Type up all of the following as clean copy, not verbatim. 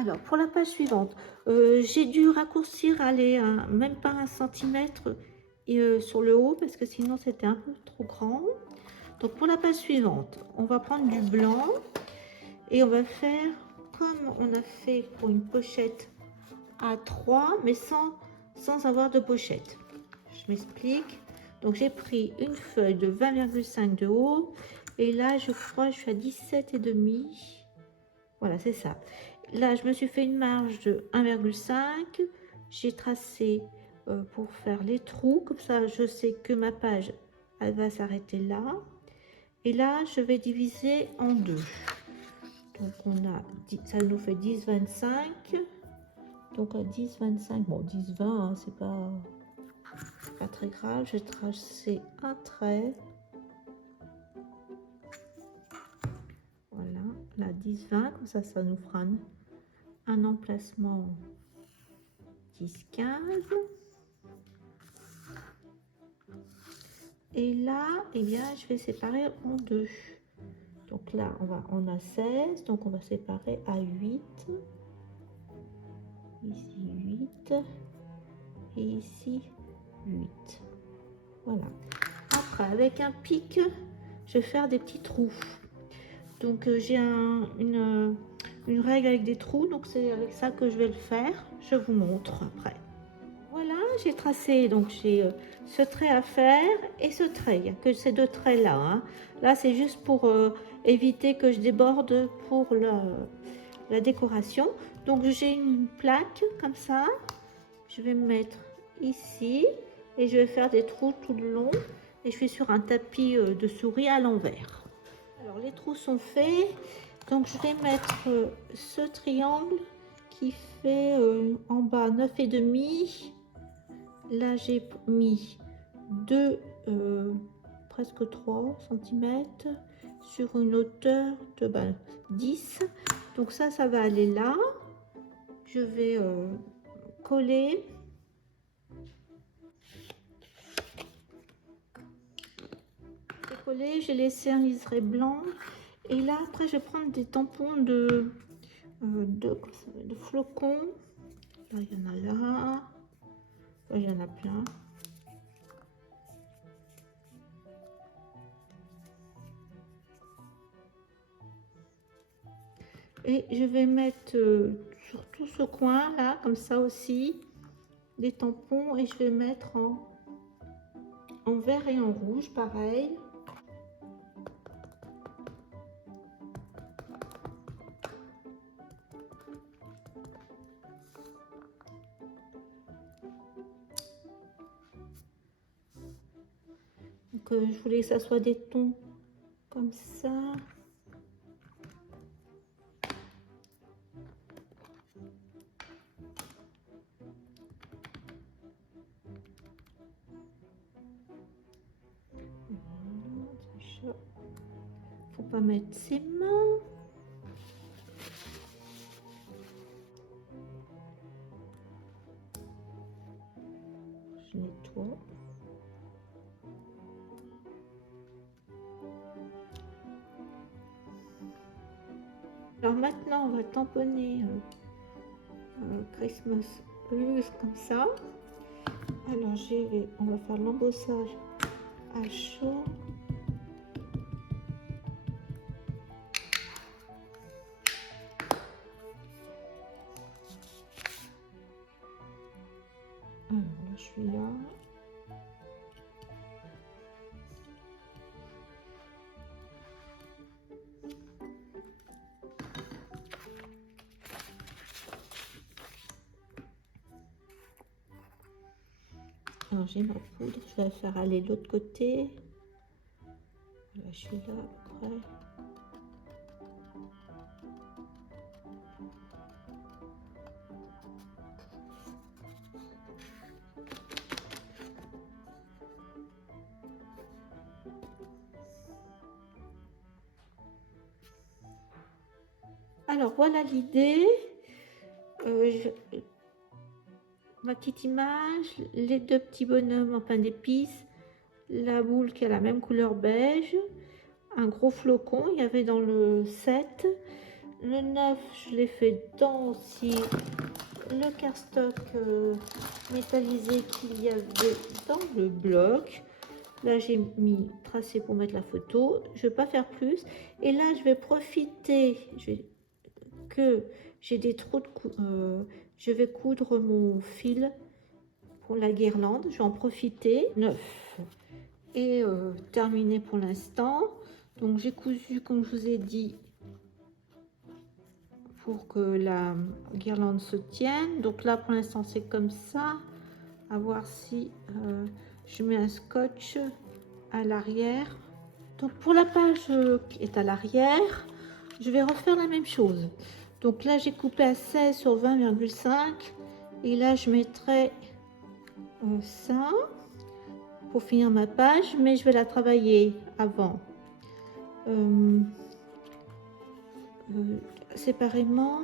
Alors, pour la page suivante, j'ai dû raccourcir, allez, même pas 1 centimètre sur le haut parce que sinon c'était un peu trop grand. Donc, pour la page suivante, on va prendre du blanc et on va faire comme on a fait pour une pochette A3, mais sans avoir de pochette. Je m'explique. Donc, j'ai pris une feuille de 20,5 de haut et là, je crois, je suis à 17,5. Voilà, c'est ça. Là, je me suis fait une marge de 1,5. J'ai tracé pour faire les trous. Comme ça, je sais que ma page, elle va s'arrêter là. Et là, je vais diviser en deux. Donc, ça nous fait 10,25. Donc, à 10,25, bon, 10,20, hein, c'est pas très grave. Je vais tracer un trait. Voilà, là, 10,20. Comme ça nous fera un emplacement 10,15. Et là, eh bien, je vais séparer en deux. Donc là, on a 16, donc on va séparer à 8. Ici 8 et ici 8. Voilà. Après, avec un pic, je vais faire des petits trous. Donc j'ai une règle avec des trous, donc c'est avec ça que je vais le faire. Je vous montre après. Voilà, j'ai tracé, donc j'ai ce trait à faire et ce trait. Il n'y a que ces deux traits là. Hein. Là, c'est juste pour éviter que je déborde pour la décoration. Donc, j'ai une plaque comme ça. Je vais me mettre ici et je vais faire des trous tout le long. Et je suis sur un tapis de souris à l'envers. Alors, les trous sont faits. Donc, je vais mettre ce triangle qui fait en bas 9,5. Là, j'ai mis presque 3 cm sur une hauteur de 10. Donc ça va aller là. Je vais coller. J'ai laissé un liseré blanc. Et là, après, je vais prendre des tampons de flocons. Là, il y en a là. Là, il y en a plein. Et je vais mettre sur tout ce coin là, comme ça aussi, des tampons. Et je vais mettre en vert et en rouge, pareil. Donc je voulais que ça soit des tons comme ça. Faut pas mettre ses mains. Je nettoie. Alors maintenant, on va tamponner Christmas comme ça. Alors on va faire l'embossage à chaud. Alors là, je suis là. Alors j'ai ma poudre, je vais la faire aller de l'autre côté. Là, je suis là après. Alors voilà l'idée. Ma petite image, les deux petits bonhommes en pain d'épices, la boule qui a la même couleur beige, un gros flocon, il y avait dans le set, Le 9, je l'ai fait dans aussi le cardstock métallisé qu'il y avait dans le bloc. Là, j'ai mis tracé pour mettre la photo. Je ne vais pas faire plus. Et là, je vais profiter que j'ai des trous de je vais coudre mon fil pour la guirlande. Je vais en profiter. 9 et terminé pour l'instant. Donc, j'ai cousu, comme je vous ai dit, pour que la guirlande se tienne. Donc là, pour l'instant, c'est comme ça. À voir si je mets un scotch à l'arrière. Donc pour la page qui est à l'arrière, je vais refaire la même chose. Donc là, j'ai coupé à 16 sur 20,5 et là, je mettrai ça pour finir ma page, mais je vais la travailler avant séparément.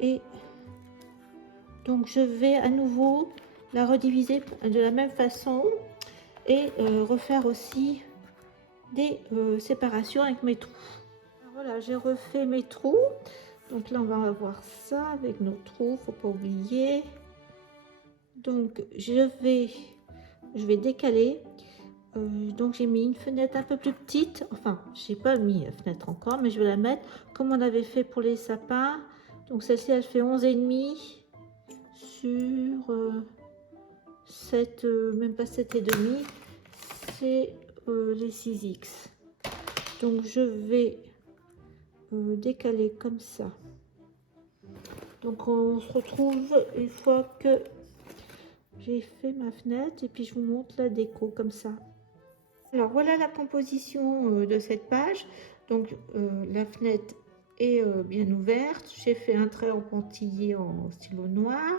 Et donc je vais à nouveau la rediviser de la même façon et refaire aussi des séparations avec mes trous. Alors voilà, j'ai refait mes trous. Donc là, on va avoir ça avec nos trous, faut pas oublier. Donc je vais décaler. Donc j'ai mis une fenêtre un peu plus petite. Enfin, j'ai pas mis la fenêtre encore, mais je vais la mettre comme on avait fait pour les sapins. Donc celle-ci, elle fait 11,5 sur 7, même pas 7,5. C'est les 6X. Donc je vais décaler comme ça. Donc on se retrouve une fois que j'ai fait ma fenêtre et puis je vous montre la déco comme ça. Alors voilà la composition de cette page. Donc la fenêtre est bien ouverte. J'ai fait un trait en pointillé en stylo noir.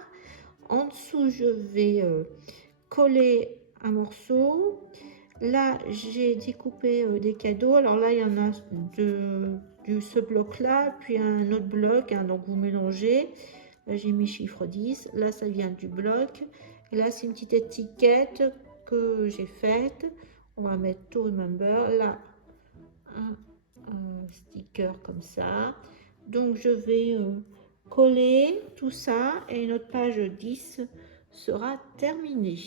En dessous, je vais coller un morceau. Là, j'ai découpé des cadeaux. Alors là, il y en a ce bloc-là, puis un autre bloc. Hein, donc, vous mélangez. Là, j'ai mis chiffre 10. Là, ça vient du bloc. Et là, c'est une petite étiquette que j'ai faite. On va mettre to remember. Là, un sticker comme ça. Donc, je vais coller tout ça. Et notre page 10 sera terminée.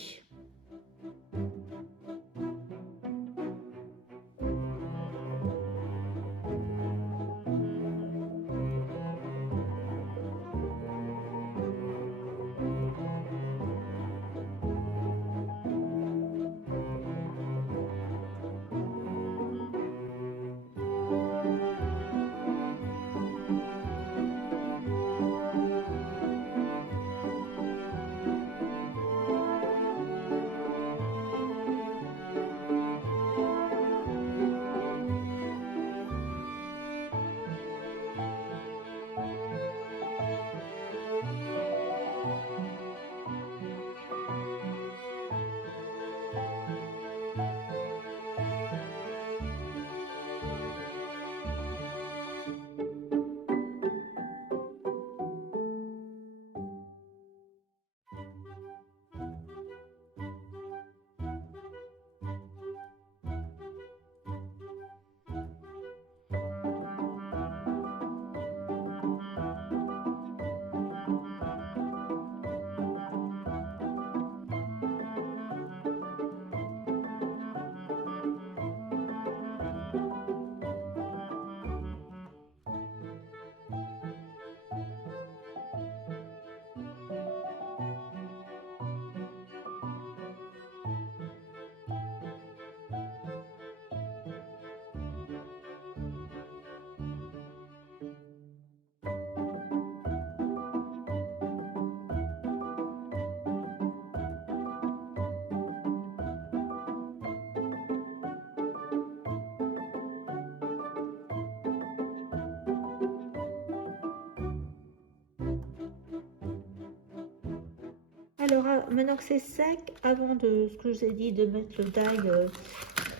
Alors, maintenant que c'est sec, avant de ce que je vous ai dit de mettre le die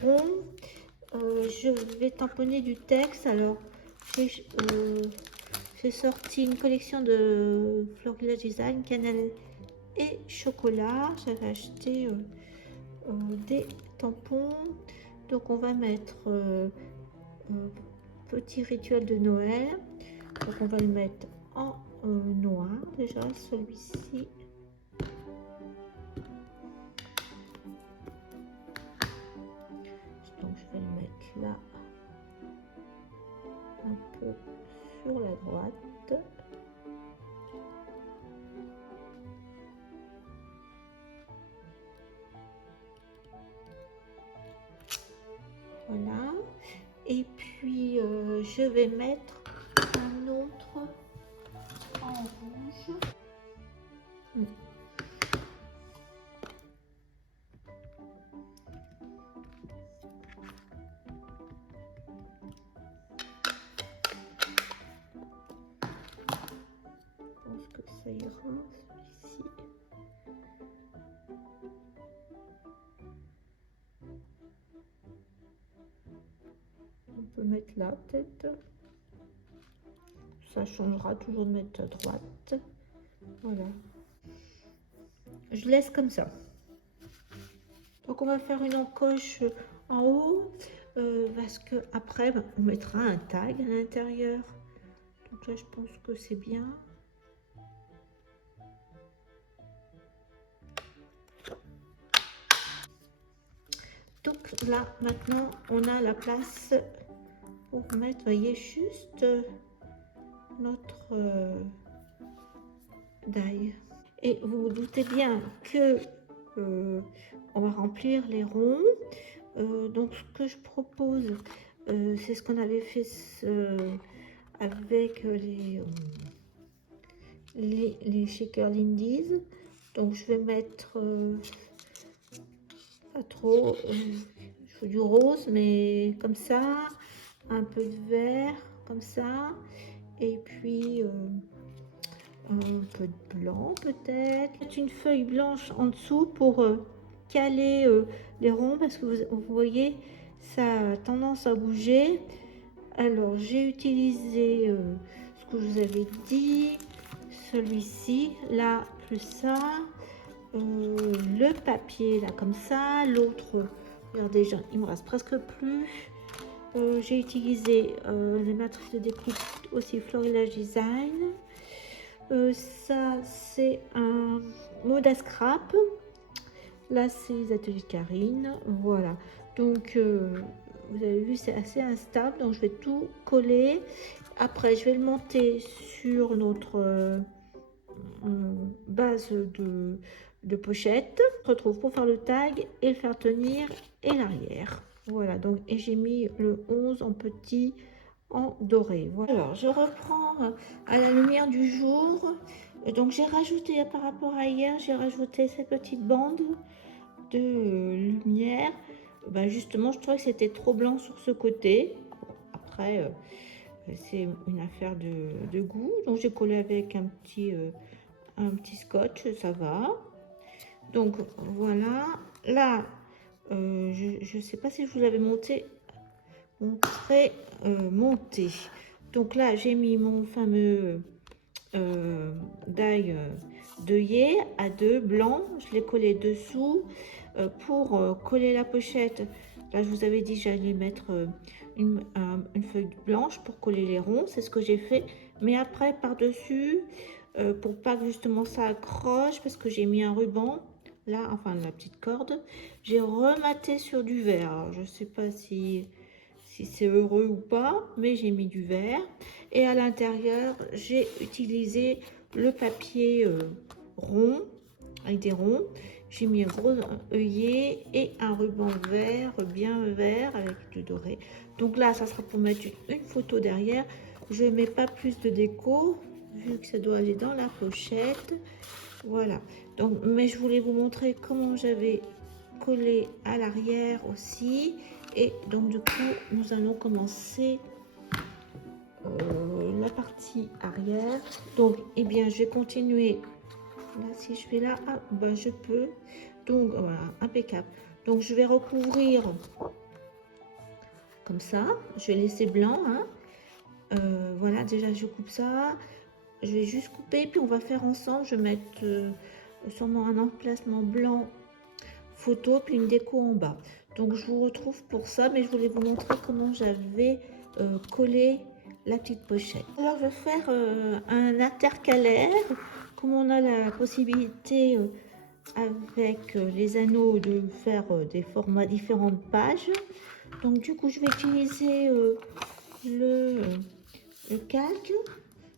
rond, je vais tamponner du texte. Alors, j'ai sorti une collection de Florilla Design, cannelle et chocolat. J'avais acheté des tampons. Donc, on va mettre petit rituel de Noël. Donc on va le mettre en noir déjà, celui-ci. Donc je vais le mettre là, un peu sur la droite. Voilà. Et puis je vais mettre un autre en rouge. Je pense que ça ira, celui-ci. On peut mettre là peut-être. Ça changera toujours de mettre à droite. Voilà. Je laisse comme ça. Donc on va faire une encoche en haut parce que après on mettra un tag à l'intérieur. Donc là je pense que c'est bien. Donc là maintenant on a la place pour mettre, voyez, juste notre die. Et vous vous doutez bien que on va remplir les ronds. Donc ce que je propose, c'est ce qu'on avait fait avec les shaker Lindy's. Donc je vais mettre pas trop, je veux du rose, mais comme ça, un peu de vert comme ça, et puis un peu de blanc peut-être, une feuille blanche en dessous pour caler les ronds, parce que vous voyez ça a tendance à bouger. Alors j'ai utilisé ce que je vous avais dit, celui-ci là, plus ça, le papier là comme ça, l'autre, regardez, il me reste presque plus. J'ai utilisé les matrices de découpe aussi Florilège Design. Ça c'est un mode à scrap. Là c'est les ateliers de Karine. Voilà, donc vous avez vu, c'est assez instable, donc je vais tout coller. Après je vais le monter sur notre base de pochette. On se retrouve pour faire le tag et le faire tenir et l'arrière. Voilà, donc, et j'ai mis le 11 en petit en doré. Voilà. Alors je reprends à la lumière du jour. Donc j'ai rajouté, par rapport à hier, j'ai rajouté cette petite bande de lumière. Ben justement, je trouvais que c'était trop blanc sur ce côté. Après c'est une affaire de goût, donc j'ai collé avec un petit scotch, ça va. Donc voilà, là je sais pas si je vous l'avais montré. Donc là j'ai mis mon fameux die d'œillet à 2 blanc, je l'ai collé dessous pour coller la pochette. Là je vous avais dit j'allais mettre une feuille blanche pour coller les ronds, c'est ce que j'ai fait, mais après par dessus pour pas que justement ça accroche, parce que j'ai mis un ruban là, enfin la petite corde, j'ai rematé sur du vert. Alors, je sais pas si c'est heureux ou pas, mais j'ai mis du vert, et à l'intérieur j'ai utilisé le papier rond avec des ronds. J'ai mis un gros œillet et un ruban vert, bien vert avec du doré. Donc là ça sera pour mettre une photo derrière. Je mets pas plus de déco vu que ça doit aller dans la pochette. Voilà, donc mais je voulais vous montrer comment j'avais collé à l'arrière aussi. Et donc du coup nous allons commencer la partie arrière. Donc eh bien je vais continuer là. Si je fais là, ah, ben, je peux, donc voilà, impeccable. Donc je vais recouvrir comme ça, je vais laisser blanc, hein. Voilà, déjà je coupe ça, je vais juste couper, puis on va faire ensemble. Je vais mettre sûrement un emplacement blanc photo, puis une déco en bas. Donc je vous retrouve pour ça, mais je voulais vous montrer comment j'avais collé la petite pochette. Alors je vais faire un intercalaire, comme on a la possibilité avec les anneaux de faire des formats différents de pages. Donc du coup je vais utiliser le calque.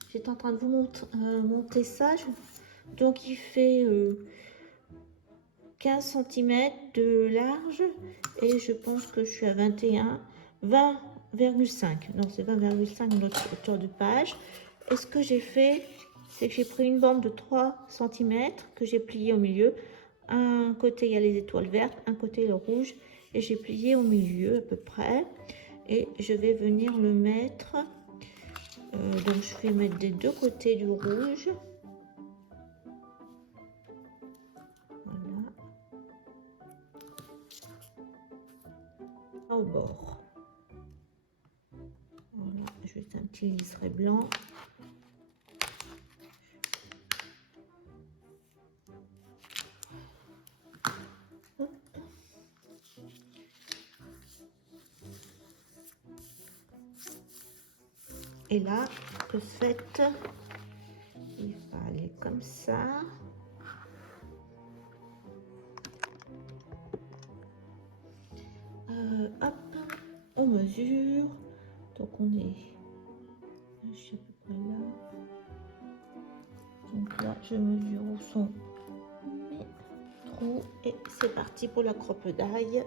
J'étais en train de vous monter ça. Donc il fait 15 cm de large et je pense que je suis à 20,5. Non, c'est 20,5 notre hauteur de page. Et ce que j'ai fait, c'est que j'ai pris une bande de 3 cm que j'ai plié au milieu. Un côté, il y a les étoiles vertes, un côté le rouge, et j'ai plié au milieu à peu près. Et je vais venir le mettre. Donc je vais mettre des deux côtés du rouge. Voilà. Au bord. Voilà, juste un petit liseré blanc. Hop. Et là, de fait, il va aller comme ça. Hop, on mesure. Donc on est, je sais à peu près là. Donc là, je mesure où sont mes trous et c'est parti pour la croppe d'ail.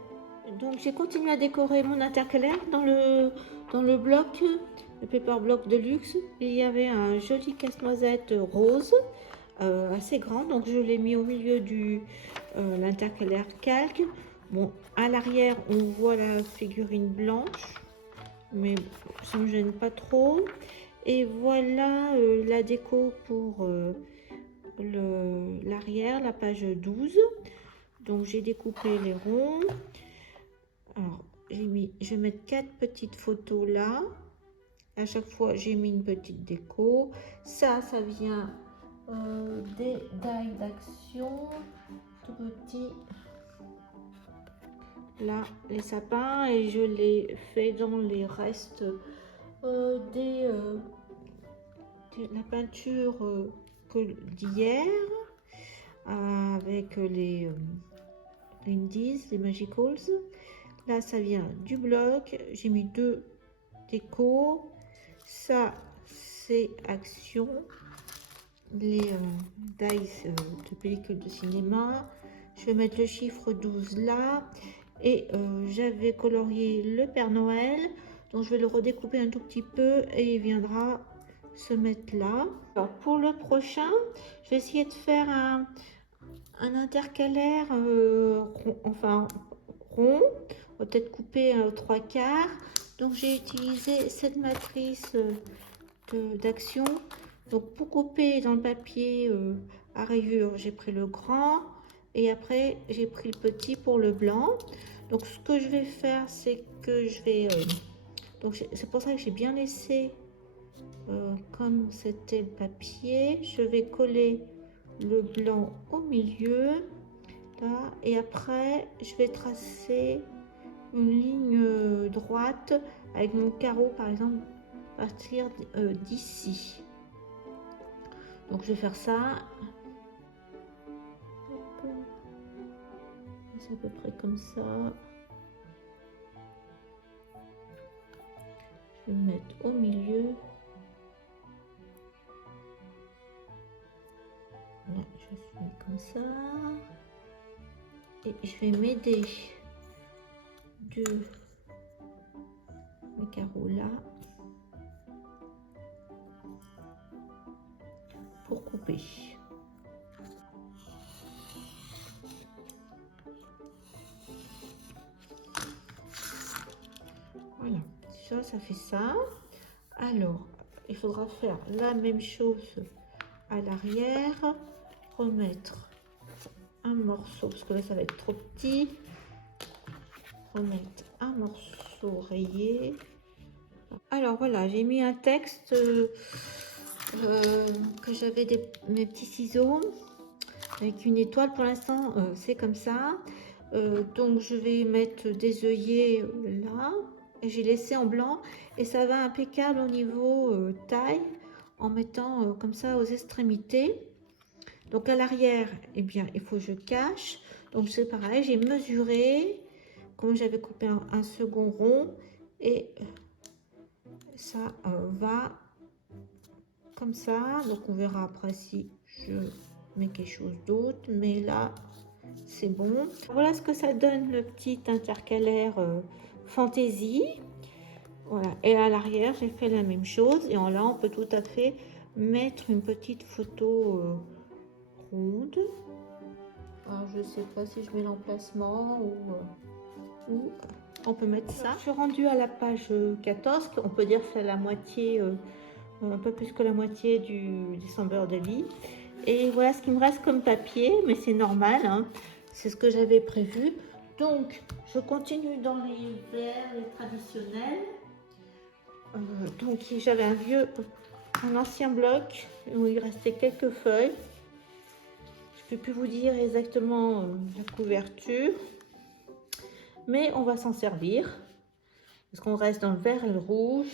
Donc j'ai continué à décorer mon intercalaire dans le bloc, le paper block de luxe. Il y avait un joli casse-noisette rose, assez grand, donc je l'ai mis au milieu du l'intercalaire calque. Bon, à l'arrière on voit la figurine blanche, mais ça ne me gêne pas trop. Et voilà la déco pour l'arrière, la page 12. Donc j'ai découpé les ronds. Alors je vais mettre 4 petites photos là. À chaque fois j'ai mis une petite déco. Ça vient des die d'action, tout petit. Là les sapins, et je les fais dans les restes de la peinture d'hier avec les indies, les magicals. Là ça vient du bloc, j'ai mis 2 décos. Ça c'est action, les dice de pellicule de cinéma. Je vais mettre le chiffre 12 là, et j'avais colorié le Père Noël, donc je vais le redécouper un tout petit peu et il viendra se mettre là. Alors pour le prochain, je vais essayer de faire un intercalaire enfin rond, peut-être coupé 3/4. Donc j'ai utilisé cette matrice d'action. Donc pour couper dans le papier à rayures, j'ai pris le grand, et après j'ai pris le petit pour le blanc. Donc ce que je vais faire, c'est que je vais donc c'est pour ça que j'ai bien laissé comme c'était le papier. Je vais coller le blanc au milieu là, et après je vais tracer une ligne droite avec mon carreau par exemple à partir d'ici. Donc je vais faire ça. C'est à peu près comme ça. Je vais me mettre au milieu. Là, je suis comme ça. Et je vais m'aider de mes carreaux là pour couper. Voilà, ça fait ça. Alors, il faudra faire la même chose à l'arrière, remettre un morceau, parce que là ça va être trop petit, remettre un morceau rayé. Alors voilà, j'ai mis un texte que j'avais mes petits ciseaux avec une étoile. Pour l'instant c'est comme ça. Donc je vais mettre des œillets là, et j'ai laissé en blanc et ça va impeccable au niveau taille en mettant comme ça aux extrémités. Donc à l'arrière, eh bien, il faut que je cache. Donc c'est pareil, j'ai mesuré, comme j'avais coupé un second rond et ça va comme ça. Donc on verra après si je mets quelque chose d'autre, mais là c'est bon. Voilà ce que ça donne, le petit intercalaire fantaisie. Voilà, et à l'arrière j'ai fait la même chose et là on peut tout à fait mettre une petite photo ronde. Alors, je sais pas si je mets l'emplacement ou on peut mettre ça. Je suis rendue à la page 14, on peut dire que c'est la moitié, un peu plus que la moitié du December Daily. Et voilà ce qu'il me reste comme papier, mais c'est normal, hein, c'est ce que j'avais prévu. Donc je continue dans les verts, les traditionnels. Donc j'avais un ancien bloc où il restait quelques feuilles. Je ne peux plus vous dire exactement la couverture, mais on va s'en servir parce qu'on reste dans le vert et le rouge.